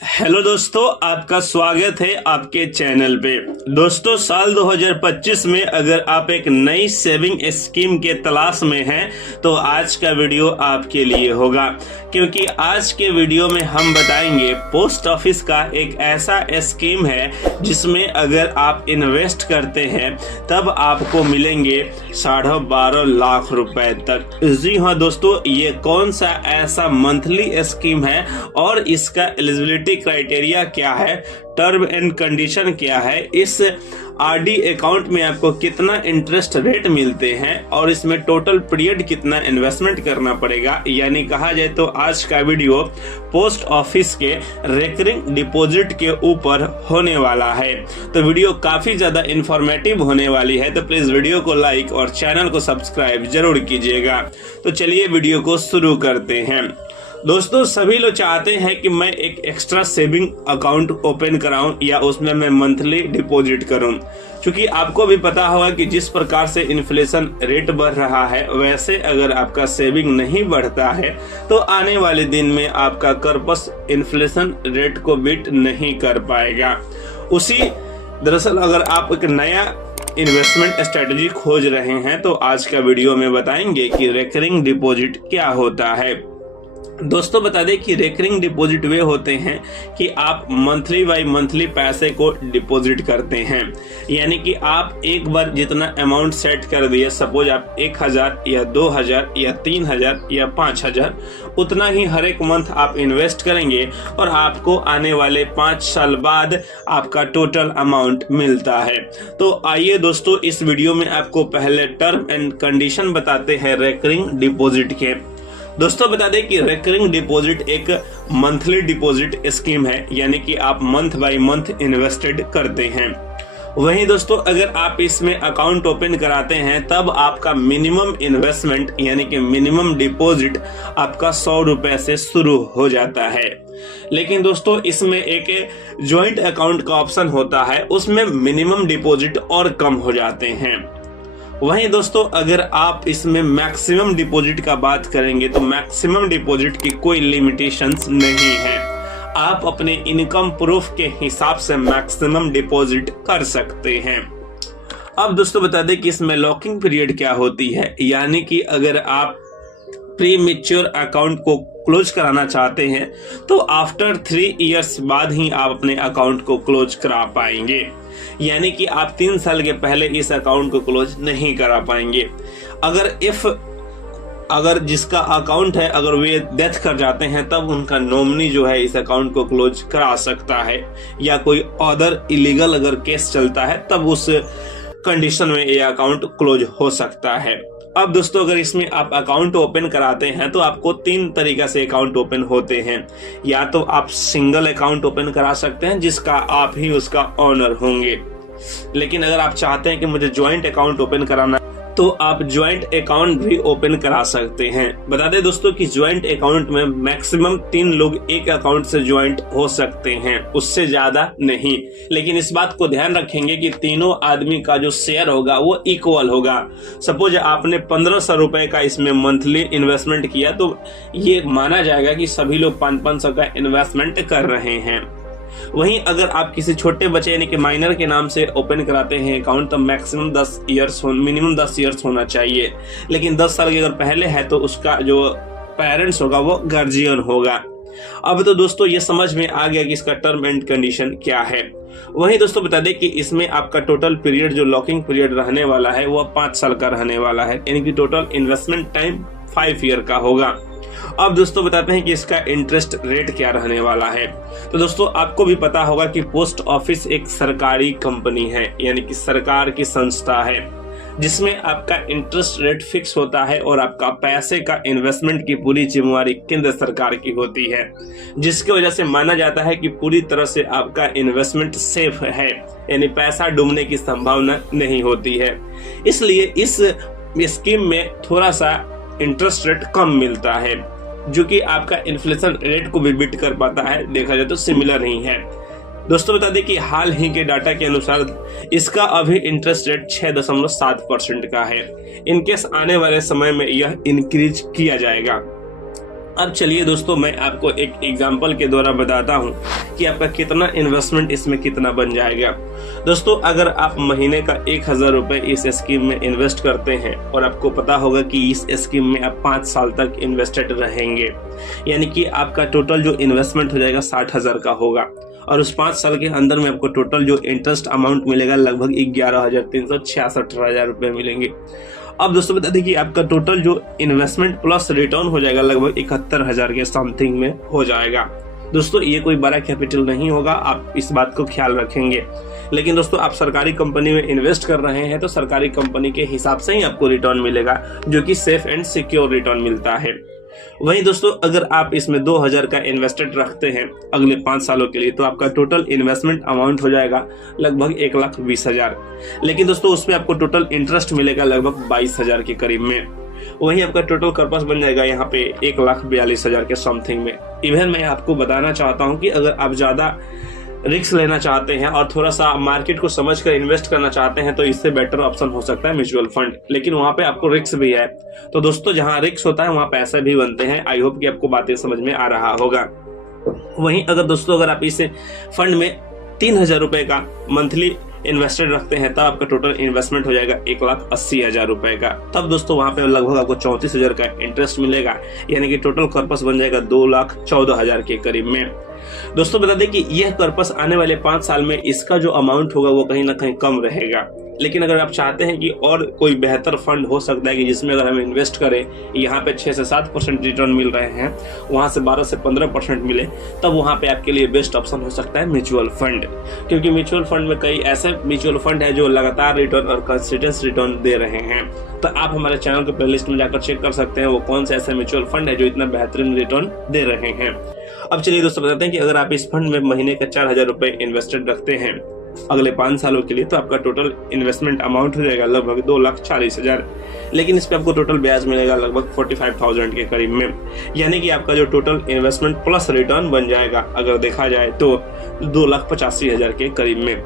Hello दोस्तों, आपका स्वागत है आपके चैनल पे। दोस्तों, साल 2025 में अगर आप एक नई सेविंग स्कीम के तलाश में हैं तो आज का वीडियो आपके लिए होगा, क्योंकि आज के वीडियो में हम बताएंगे पोस्ट ऑफिस का एक ऐसा स्कीम है जिसमें अगर आप इन्वेस्ट करते हैं तब आपको मिलेंगे 12.5 लाख रुपए तक। जी हाँ दोस्तों, ये कौन सा ऐसा मंथली स्कीम है और इसका एलिजिबिलिटी क्राइटेरिया क्या है, टर्म एंड कंडीशन क्या है, इस आरडी अकाउंट में आपको कितना इंटरेस्ट रेट मिलते हैं और इसमें टोटल पीरियड कितना इन्वेस्टमेंट करना पड़ेगा, यानी कहा जाए तो आज का वीडियो पोस्ट ऑफिस के रेकरिंग डिपॉजिट के ऊपर होने वाला है। तो वीडियो काफी ज्यादा इंफॉर्मेटिव होने वाली है, तो प्लीज वीडियो को लाइक और चैनल को सब्सक्राइब जरूर कीजिएगा। तो चलिए वीडियो को शुरू करते हैं। दोस्तों, सभी लोग चाहते हैं कि मैं एक एक्स्ट्रा सेविंग अकाउंट ओपन कराऊं या उसमें मैं मंथली डिपॉजिट करूं, क्योंकि आपको भी पता होगा कि जिस प्रकार से इन्फ्लेशन रेट बढ़ रहा है वैसे अगर आपका सेविंग नहीं बढ़ता है तो आने वाले दिन में आपका कर्पस इन्फ्लेशन रेट को बीट नहीं कर पाएगा। दरअसल अगर आप एक नया इन्वेस्टमेंट स्ट्रेटजी खोज रहे हैं तो आज का वीडियो में बताएंगे कि रेकरिंग डिपॉजिट क्या होता है। दोस्तों, बता दें कि रेकरिंग डिपॉजिट वे होते हैं कि आप मंथली बाय मंथली पैसे को डिपॉजिट करते हैं, यानी कि आप एक बार जितना अमाउंट सेट कर दिए, सपोज आप 1000 या 2000 या 3000 या 5000, उतना ही हर एक मंथ आप इन्वेस्ट करेंगे और आपको आने वाले 5 साल बाद आपका टोटल अमाउंट मिलता है। तो आइए दोस्तों, इस वीडियो में आपको पहले टर्म एंड कंडीशन बताते हैं रेकरिंग डिपॉजिट के। दोस्तों, बता दें कि रेकरिंग डिपॉजिट एक मंथली डिपॉजिट स्कीम है, यानी कि आप मंथ बाय मंथ इन्वेस्टेड करते हैं। वहीं दोस्तों, अगर आप इसमें अकाउंट ओपन कराते हैं तब आपका मिनिमम इन्वेस्टमेंट यानी कि मिनिमम डिपॉजिट आपका 100 रुपए से शुरू हो जाता है। लेकिन दोस्तों, इसमें एक ज्वाइंट अकाउंट का ऑप्शन होता है, उसमें मिनिमम डिपॉजिट और कम हो जाते हैं। वहीं दोस्तों, अगर आप इसमें मैक्सिमम डिपॉजिट का बात करेंगे तो मैक्सिमम डिपॉजिट की कोई लिमिटेशंस नहीं है, आप अपने इनकम प्रूफ के हिसाब से मैक्सिमम डिपॉजिट कर सकते हैं। अब दोस्तों, बता दें कि इसमें लॉकिंग पीरियड क्या होती है, यानी कि अगर आप प्री मैच्योर अकाउंट को क्लोज कराना चाहते हैं तो आफ्टर 3 इयर्स बाद ही आप अपने अकाउंट को क्लोज करा पाएंगे, यानी कि आप 3 साल के पहले इस अकाउंट को क्लोज नहीं करा पाएंगे। अगर जिसका अकाउंट है अगर वे डेथ कर जाते हैं तब उनका नॉमिनी जो है इस अकाउंट को क्लोज करा सकता है, या कोई अदर इलीगल अगर केस चलता है तब उस कंडीशन में ये अकाउंट क्लोज हो सकता है। अब दोस्तों, अगर इसमें आप अकाउंट ओपन कराते हैं तो आपको 3 तरीका से अकाउंट ओपन होते हैं। या तो आप सिंगल अकाउंट ओपन करा सकते हैं जिसका आप ही उसका ऑनर होंगे, लेकिन अगर आप चाहते हैं कि मुझे ज्वाइंट अकाउंट ओपन कराना तो आप ज्वाइंट अकाउंट भी ओपन करा सकते हैं। बता दें दोस्तों कि ज्वाइंट अकाउंट में मैक्सिमम 3 लोग एक अकाउंट से ज्वाइंट हो सकते हैं, उससे ज्यादा नहीं। लेकिन इस बात को ध्यान रखेंगे कि तीनों आदमी का जो शेयर होगा वो इक्वल होगा। सपोज आपने 1500 रुपए का इसमें मंथली इन्वेस्टमेंट किया तो ये माना जाएगा कि सभी लोग 500 का इन्वेस्टमेंट कर रहे हैं। वहीं अगर आप किसी छोटे बच्चे यानी कि माइनर के नाम से ओपन कराते हैं अकाउंट तो मिनिमम 10 इयर्स होना चाहिए, लेकिन 10 साल के अगर पहले है तो उसका जो पेरेंट्स होगा वो गार्जियन होगा। अब तो दोस्तों, ये समझ में आ गया कि इसका टर्म एंड कंडीशन क्या है। वहीं दोस्तों, बता दें कि इसमें आपका टोटल पीरियड जो लॉकिंग पीरियड रहने वाला है वो 5 साल का रहने वाला है, यानी कि टोटल इन्वेस्टमेंट टाइम 5 ईयर का होगा। अब दोस्तों, बताते हैं कि इसका इंटरेस्ट रेट क्या रहने वाला है। तो दोस्तों, आपको भी पता होगा कि पोस्ट ऑफिस एक सरकारी कंपनी है, यानी कि सरकार की संस्था है, जिसमें आपका इंटरेस्ट रेट फिक्स होता है और आपका पैसे का इन्वेस्टमेंट की पूरी जिम्मेवारी केंद्र सरकार की होती है, जिसकी वजह से माना जाता है कि पूरी तरह से आपका इन्वेस्टमेंट सेफ है, यानी पैसा डूबने की संभावना नहीं होती है। इसलिए इस स्कीम में थोड़ा सा इंटरेस्ट रेट कम मिलता है, जो कि आपका इन्फ्लेशन रेट को भी बीट कर पाता है, देखा जाए तो सिमिलर ही है। दोस्तों, बता दें कि हाल ही के डाटा के अनुसार इसका अभी इंटरेस्ट रेट 6.7% का है। इनकेस आने वाले समय में यह इंक्रीज किया जाएगा। अब चलिए दोस्तों, मैं आपको एक एग्जांपल के द्वारा बताता हूं कि आपका कितना इन्वेस्टमेंट इसमें कितना बन जाएगा। दोस्तों, अगर आप महीने का 1000 रुपए इस स्कीम में इन्वेस्ट करते हैं और आपको पता होगा कि इस स्कीम में आप 5 साल तक इन्वेस्टेड रहेंगे, यानी कि आपका टोटल जो इन्वेस्टमेंट हो जाएगा 60,000 का होगा और उस 5 साल के अंदर में आपको टोटल जो इंटरेस्ट अमाउंट मिलेगा लगभग 11,366 रुपए मिलेंगे। अब दोस्तों बता दें कि आपका टोटल जो इन्वेस्टमेंट प्लस रिटर्न हो जाएगा लगभग 71,000 के समथिंग में हो जाएगा। दोस्तों, ये कोई बड़ा कैपिटल नहीं होगा, आप इस बात को ख्याल रखेंगे। लेकिन दोस्तों, आप सरकारी कंपनी में इन्वेस्ट कर रहे हैं तो सरकारी कंपनी के हिसाब से ही आपको रिटर्न मिलेगा, जो कि सेफ एंड सिक्योर रिटर्न मिलता है। वहीं दोस्तों, अगर आप इसमें 2000 का इन्वेस्टेड रखते हैं अगले 5 सालों के लिए, तो आपका टोटल इन्वेस्टमेंट अमाउंट हो जाएगा लगभग 1,20,000। लेकिन दोस्तों, उसमें आपको टोटल इंटरेस्ट मिलेगा लगभग 22,000 के करीब में। वहीं आपका टोटल कर्पस बन जाएगा यहाँ पे 1,42,000 के समथिंग में। इवन मैं आपको बताना चाहता हूँ कि अगर आप ज्यादा रिस्क लेना चाहते हैं और थोड़ा सा मार्केट को समझकर इन्वेस्ट करना चाहते हैं तो इससे बेटर ऑप्शन हो सकता है म्यूचुअल फंड, लेकिन वहां पे आपको रिस्क भी है। तो दोस्तों, जहां रिस्क होता है वहां पैसे भी बनते हैं। आई होप कि आपको बातें समझ में आ रहा होगा। वहीं अगर आप इस फंड में 3,000 रुपए का मंथली इन्वेस्टेड रखते हैं तब आपका टोटल इन्वेस्टमेंट हो जाएगा 1,80,000 रुपए का। तब दोस्तों वहां पे लगभग आपको 34,000 का इंटरेस्ट मिलेगा, यानी कि टोटल कर्पस बन जाएगा 2,14,000 के करीब में। दोस्तों बता दें कि यह कर्पस आने वाले 5 साल में इसका जो अमाउंट होगा वो कहीं ना कहीं कम रहेगा। लेकिन अगर आप चाहते हैं कि और कोई बेहतर फंड हो सकता है कि जिसमें अगर हम इन्वेस्ट करें, यहाँ पे 6 से 7% रिटर्न मिल रहे हैं, वहां से 12 से 15% मिले, तब वहां पे आपके लिए बेस्ट ऑप्शन हो सकता है म्यूचुअल फंड। क्योंकि म्यूचुअल फंड में कई ऐसे म्यूचुअल फंड है जो लगातार रिटर्न और कंसिस्टेंट रिटर्न दे रहे हैं। तो आप हमारे चैनल के प्लेलिस्ट में जाकर चेक कर सकते हैं वो कौन से ऐसे म्यूचुअल फंड है जो इतना बेहतरीन रिटर्न दे रहे हैं। अब चलिए दोस्तों बताते हैं कि अगर आप इस फंड में महीने का 4,000 रुपए इन्वेस्टेड रखते हैं अगले 5 सालों के लिए, तो आपका टोटल इन्वेस्टमेंट अमाउंट हो जाएगा लगभग 2,40,000। लेकिन इस पे आपको टोटल ब्याज मिलेगा लगभग 45,000 के करीब में, यानी कि आपका जो टोटल इन्वेस्टमेंट प्लस रिटर्न बन जाएगा अगर देखा जाए तो 2,85,000 के करीब में।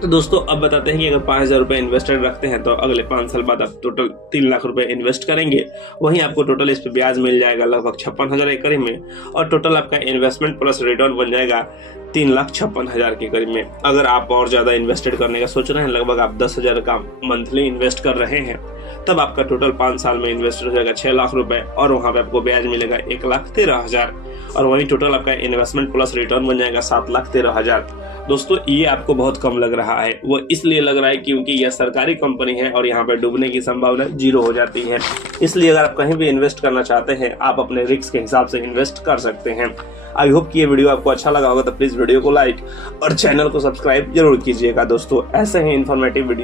तो दोस्तों, अब बताते हैं कि अगर 5,000 रुपए इन्वेस्टेड रखते हैं तो अगले 5 साल बाद आप टोटल 3 लाख रुपए इन्वेस्ट करेंगे। वहीं आपको टोटल इस पे ब्याज मिल जाएगा लगभग 56,000 के करीब में और टोटल आपका इन्वेस्टमेंट प्लस रिटर्न बन जाएगा 3,56,000 के करीब में। अगर आप और ज्यादा इन्वेस्टेड करने का सोच रहे हैं, लगभग आप 10,000 का मंथली इन्वेस्ट कर रहे हैं, तब आपका टोटल 5 साल में इन्वेस्ट हो जाएगा 6 लाख रुपए और वहां पे आपको ब्याज मिलेगा 1,13,000 और वहीं टोटल आपका इन्वेस्टमेंट प्लस रिटर्न बन जाएगा 7,13,000। दोस्तों, ये आपको बहुत कम लग रहा है, वो इसलिए लग रहा है क्योंकि यह सरकारी कंपनी है और यहाँ पे डूबने की संभावना 0 हो जाती है। इसलिए अगर आप कहीं भी इन्वेस्ट करना चाहते हैं, आप अपने रिस्क के हिसाब से इन्वेस्ट कर सकते हैं। आई होप कि ये वीडियो आपको अच्छा लगा होगा, तो प्लीज वीडियो को लाइक और चैनल को सब्सक्राइब जरूर कीजिएगा। दोस्तों, ऐसे ही इन्फॉर्मेटिव वीडियो